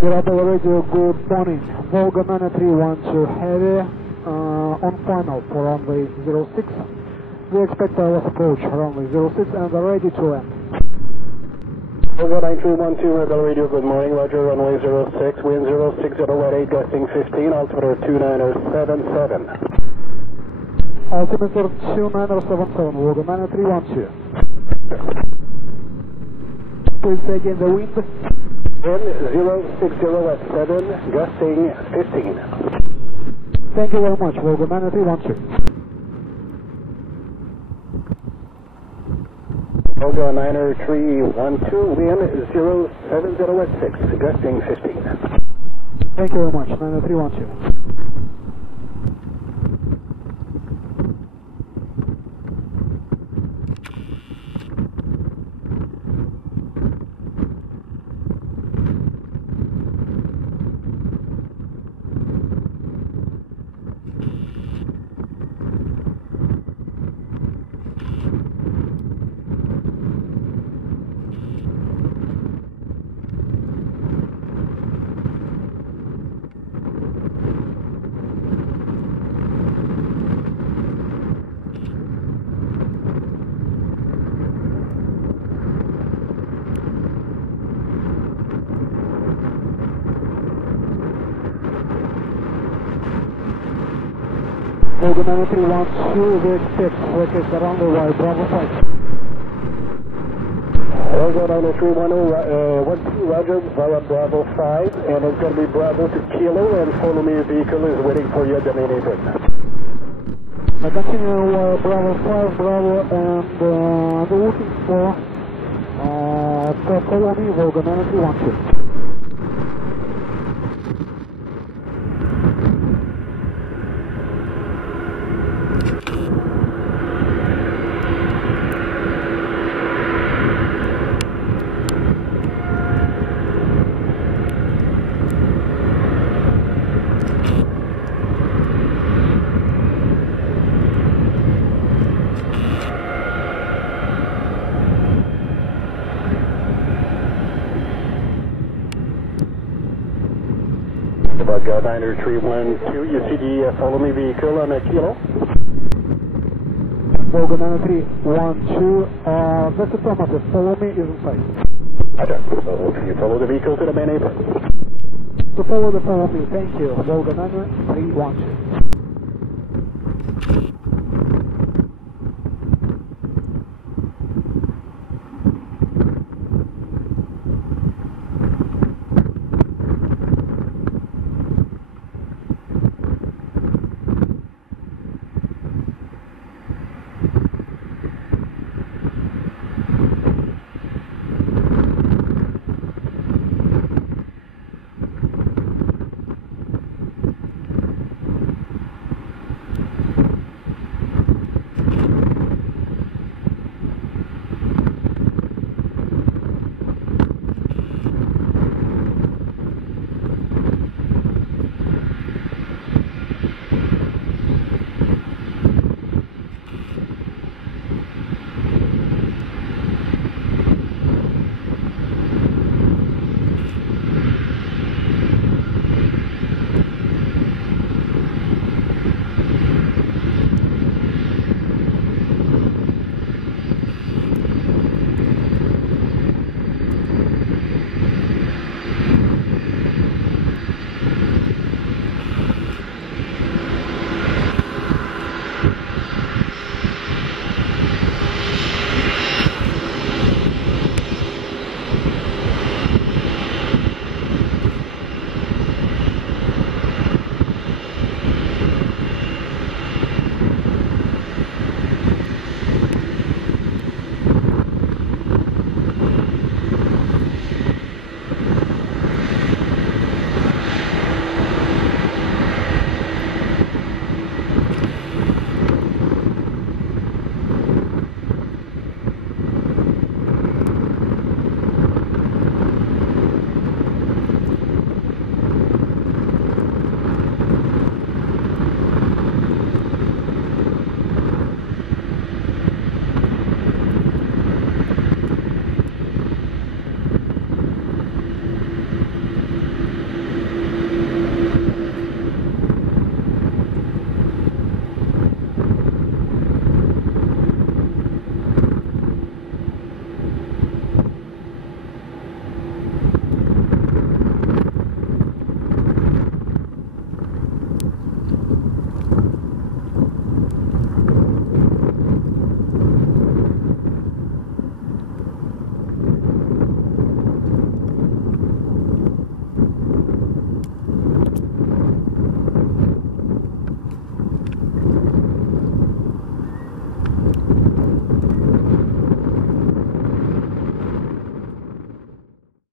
Mirabel radio, good morning. Volga 9312 heavy on final for runway 06. We expect our approach runway 06 and are ready to land. Volga 9312 Mirabel radio, good morning. Roger, runway 06, wind 06018, gusting 15, altimeter 2977. Altimeter 2977, Volga 9312. Please say again the wind. Wind 060 at 7, gusting 15. Thank you very much, Volga 9312. Volga 9312, wind 070 at 6, gusting 15. Thank you very much, 9312. Volga 9312, we expect flickers around the Y, Bravo 5. Volga 9310, Roger, via Bravo 5, and it's going to be Bravo to Kilo, and follow me, vehicle is waiting for you at the main apron. I continue Bravo 5, Bravo, and they're looking for follow me, Volga 9312. Volga 9312, you see the follow me vehicle on a Kilo? Volga 9312, that's affirmative, follow me is in sight. Roger, so you follow the vehicle to the main apron. To follow me, thank you, Volga 9312.